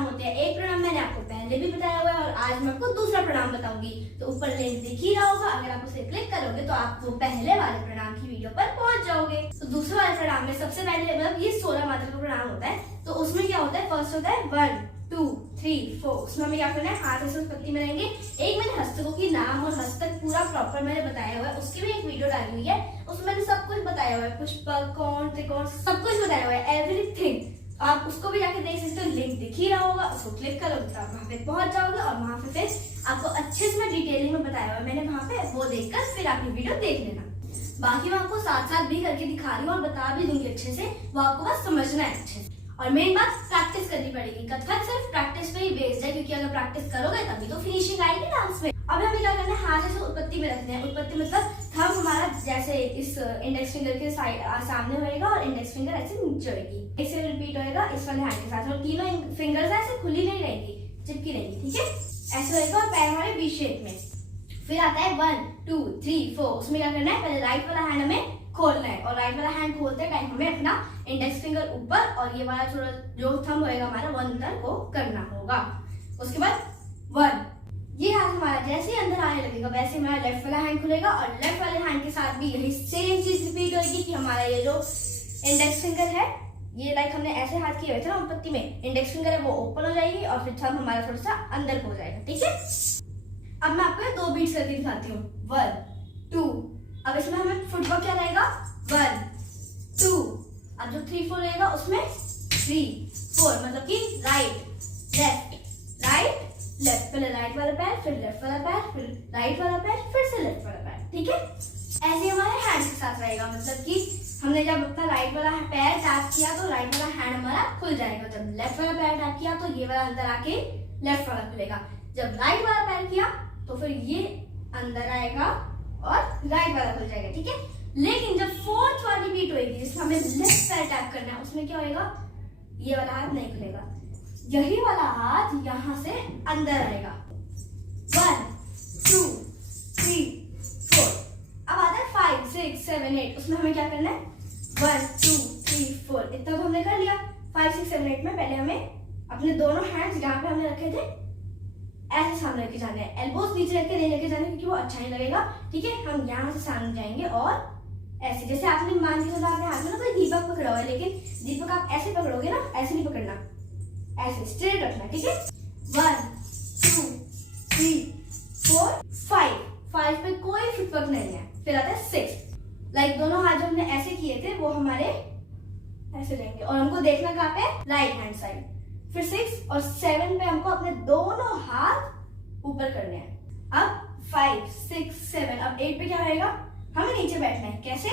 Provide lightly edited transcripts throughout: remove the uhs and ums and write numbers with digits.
प्रणाम होते हैं। एक प्रणाम मैंने आपको पहले भी बताया हुआ है और आज मैं आपको दूसरा प्रणाम बताऊंगी। तो ऊपर लिंक दिख ही रहा होगा, अगर आप उसे क्लिक करोगे तो आप वो पहले वाले प्रणाम की वीडियो पर पहुंच जाओगे। तो दूसरे वाले प्रणाम में सबसे पहले मतलब ये 16 मात्रा का प्रणाम होता है। तो उसमें क्या होता है, फर्स्ट होता है 1 2 3 4। उसमें हमें क्या करना है, हाथ ऐसे उत्पत्ति में रहेंगे। एक मैंने हस्तकों की नाम और हस्तक पूरा प्रॉपर मैंने बताया हुआ है, उसकी भी एक वीडियो डाली हुई है, उसमें मैंने सब कुछ बताया हुआ है, पुष्पक कोण त्रिकोण सब कुछ बताया हुआ है, एवरीथिंग। आप उसको भी जाके देख सकते हो, लिंक दिख ही रहा होगा, उसको क्लिक करोगे तो आप वहाँ पे पहुंच जाओगे और वहाँ पे फिर आपको अच्छे से डिटेलिंग में बताया हुआ है मैंने वहाँ पे, वो देखकर फिर आप ये वीडियो देख लेना। बाकी मैं आपको साथ साथ भी करके दिखा रही हूँ और बता भी दूंगी अच्छे से, वो आपको बस समझना है अच्छे से। और मेन बात, प्रैक्टिस करनी पड़ेगी। कथक सिर्फ प्रैक्टिस पे ही बेस्ड है, क्योंकि अगर प्रैक्टिस करोगे तभी तो फिनिशिंग आएगी डांस में। अब हमें क्या करना है, हाथ ऐसे उत्पत्ति में रखते हैं। उत्पत्ति मतलब थंब हमारा जैसे इस इंडेक्स फिंगर के सामने होएगा और इंडेक्स फिंगर ऐसे नीचे होएगी। ऐसे रिपीट होएगा इस वाले हैंड के साथ, और तीनों फिंगर्स ऐसे खुली नहीं रहेंगी, चिपकी रहेंगी, ठीक है। ऐसे होएगा और पैर हमारे वी शेप में। फिर आता है 1 2 3 4। उसमें क्या करना है, पहले राइट वाला हैंड हमें खोलना है, और राइट वाला हैंड खोलते टाइम हमें अपना इंडेक्स फिंगर ऊपर और ये वाला थोड़ा जो थंब होएगा हमारा वन अंदर वो करना होगा। उसके बाद 1, ये हाथ हमारा जैसे ही अंदर आने लगेगा वैसे हमारा लेफ्ट वाला हैंड खुलेगा, और लेफ्ट वाले हैंड के साथ भी यही सेम चीज रिपीट होगी कि हमारा ये जो इंडेक्स फिंगर है, ये लाइक हमने ऐसे हाथ किए हुए थे ना उत्पत्ति में, इंडेक्स फिंगर है वो ओपन हो जाएगी और फिर थंब हमारा थोड़ा सा अंदर हो जाएगा, ठीक है। अब मैं आपको 2 बीट्स करके दिखाती हूँ, 1 2। अब इसमें हमें फुटवर्क क्या रहेगा, 1 2। अब जो 3 4 रहेगा उसमें 3 4, मतलब कि राइट लेफ्ट राइट लेफ्ट, पहले राइट वाला पैर फिर लेफ्ट वाला पैर फिर राइट वाला पैर फिर से लेफ्ट वाला पैर, ठीक है। ऐसे हमारे हैंड के साथ रहेगा, मतलब कि हमने जब अपना राइट वाला पैर टैप किया तो राइट वाला हैंड हमारा खुल जाएगा, जब लेफ्ट वाला पैर टैप किया तो ये वाला अंदर आके लेफ्ट वाला खुलेगा, जब राइट वाला पैर किया तो फिर ये अंदर आएगा और राइट वाला खुल जाएगा, ठीक है। लेकिन जब 4th वाली बीट होगी जिसमें हमें लेफ्ट पैर टैप करना है, उसमें क्या होएगा, ये वाला हाथ नहीं खुलेगा, यही वाला हाथ यहां से अंदर आएगा। 1 2 3 4। अब आता है 5 6 7 8। उसमें हमें क्या करना है, 1 2 3 4, इतना तो हमने कर लिया। 5 6 7 8 में पहले हमें अपने दोनों हैंड्स जहां पे हमने रखे थे ऐसे सामने लेके जाने हैं, एल्बोस नीचे रख के नहीं लेके जाने क्योंकि वो अच्छा नहीं लगेगा, ठीक है। हम यहाँ से सामने जाएंगे और ऐसे, जैसे आपने मान के चलो आपके हाथ में ना कोई दीपक पकड़ा हुआ है, लेकिन दीपक आप ऐसे पकड़ोगे ना, ऐसे नहीं पकड़ना, ऐसे स्ट्रेट रखना, ठीक है। 1 2 3 4 5 पे कोई फुटवर्क नहीं है। फिर आता है 6, लाइक दोनों हाथ जो हमने ऐसे किए थे वो हमारे ऐसे रहेंगे और हमको देखना कहाँ पे, राइट हैंड साइड। फिर 6 और 7 पे हमको अपने दोनों हाथ ऊपर करने हैं। अब 5 6 7, अब 8 पे क्या रहेगा, हमें नीचे बैठना है। कैसे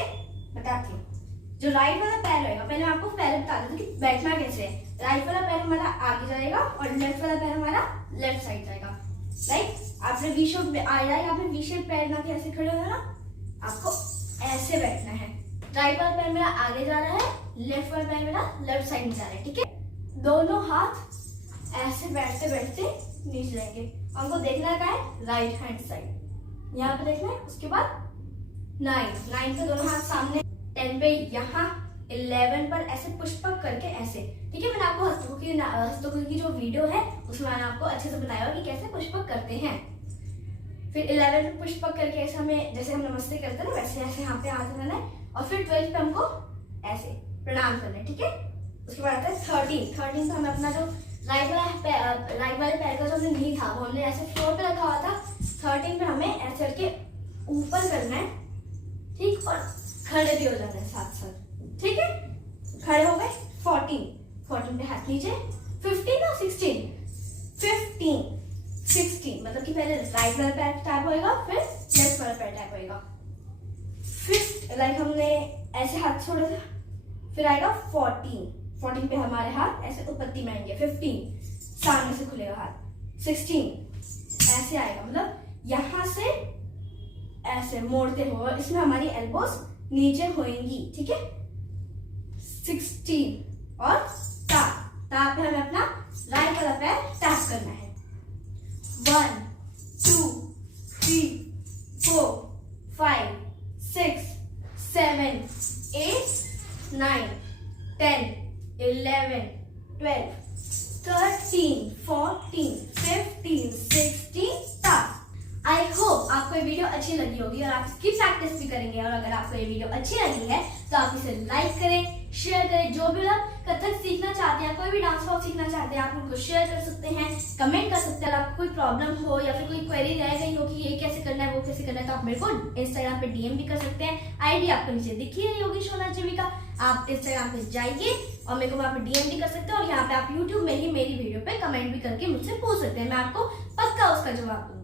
बताती हूँ। जो राइट वाला पैर रहेगा, पहले मैं आपको पहले बता देती हूँ कि बैठना कैसे है। राइट वाला पैर हमारा आगे जाएगा और लेफ्ट वाला पैर हमारा लेफ्ट साइड जाएगा। राइट, आपने वी शेप में आ जाएगा, आपने वी शेप पैर ना के ऐसे खड़े होना ना, आपको ऐसे बैठना है। राइट वाला पैर मेरा आगे जा रहा है, लेफ्ट वाला पैर मेरा लेफ्ट साइड में जा रहा है, ठीक है। दोनों हाथ ऐसे बैठते बैठते नीचे जाएंगे, हमको देखना क्या है, राइट हैंड साइड यहाँ पे देखना है। उसके बाद 9 पे दोनों हाथ सामने, 10 पे यहाँ, 11 पर ऐसे पुष्पक करके ऐसे, ठीक है। मैंने आपको हस्तकों की जो वीडियो है उसमें मैंने आपको अच्छे से बताया कि कैसे पुष्पक करते हैं। फिर 11 पे पुष्पक करके ऐसे हमें, जैसे हम नमस्ते करते हैं ना वैसे ऐसे यहाँ पे हाथ रहना है, और फिर 12 पे हमको ऐसे प्रणाम करना है, ठीक है। उसके बाद आता है 13 पे हमें अपना जो राइट वाले पैर का जो हमने नी था वो हमने ऐसे फ्लोर पे रखा हुआ था। 13 पे हमें ऐसे करके ऊपर करना है, ठीक, और खड़े भी हो जाना है साथ साथ, ठीक है। खड़े हो गए। 14 पे हाथ नीचे। 15 और 16 मतलब कि पहले राइट वाला पैर टैप होएगा फिर लेफ्ट वाला पैर टैप होएगा। फिर लाइक हमने ऐसे हाथ छोड़ा था, फिर आएगा 14 पे हमारे हाथ ऐसे उत्पत्ति में आएंगे। 15 सामने से खुलेगा हाथ। 16 ऐसे आएगा, मतलब यहाँ से ऐसे मोड़ते हुए, इसमें हमारी एल्बोस नीचे होएंगी, ठीक है। 16 और ता पे हमें अपना राइट वाला पैर टैप करना है। 1 2 3 4 5 6 7 8 9 10 11 12 13, 14, 15, 16 स्टार्ट। आई होप आपको ये वीडियो अच्छी लगी होगी और आप इसकी प्रैक्टिस भी करेंगे। और अगर आपको ये वीडियो अच्छी लगी है तो आप इसे लाइक करें, शेयर करें। जो भी लोग कथक सीखना चाहते हैं, कोई भी डांस फॉर्म सीखना चाहते हैं, आप उनको शेयर कर सकते हैं, कमेंट कर सकते हैं। अगर आपको कोई प्रॉब्लम हो या फिर कोई क्वेरी रह गई हो कि ये कैसे करना है, वो कैसे करना है, तो आप मेरे को इंस्टाग्राम पे डीएम भी कर सकते हैं। आईडी आपको नीचे दिखी है, योगी सोना जीविका। आप इंस्टाग्राम पे जाइए और मेरे को वहाँ पे डीएम भी कर सकते हैं। और यहाँ पे आप यूट्यूब में ही मेरी वीडियो पे कमेंट भी करके मुझसे पूछ सकते हैं, मैं आपको पक्का उसका जवाब दूंगी।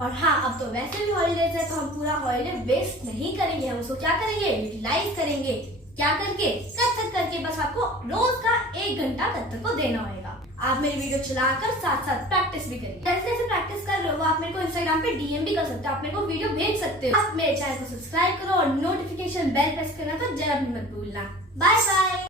और हाँ, अब तो वैसे भी हॉलीडेज है तो हम पूरा हॉलीडे वेस्ट नहीं करेंगे। हम उसको क्या करेंगे, यूटिलाइज करेंगे। क्या करके, कथक करके। बस आपको रोज का 1 घंटा कथक को देना होगा। आप मेरी वीडियो चलाकर साथ साथ प्रैक्टिस भी करिए। जैसे जैसे प्रैक्टिस कर रहे हो आप मेरे को इंस्टाग्राम पे डीएम भी कर सकते हो, आप मेरे को वीडियो भेज सकते हो। आप मेरे चैनल को सब्सक्राइब करो और नोटिफिकेशन बेल प्रेस करना तो जरा भी मत भूलना। Bye bye.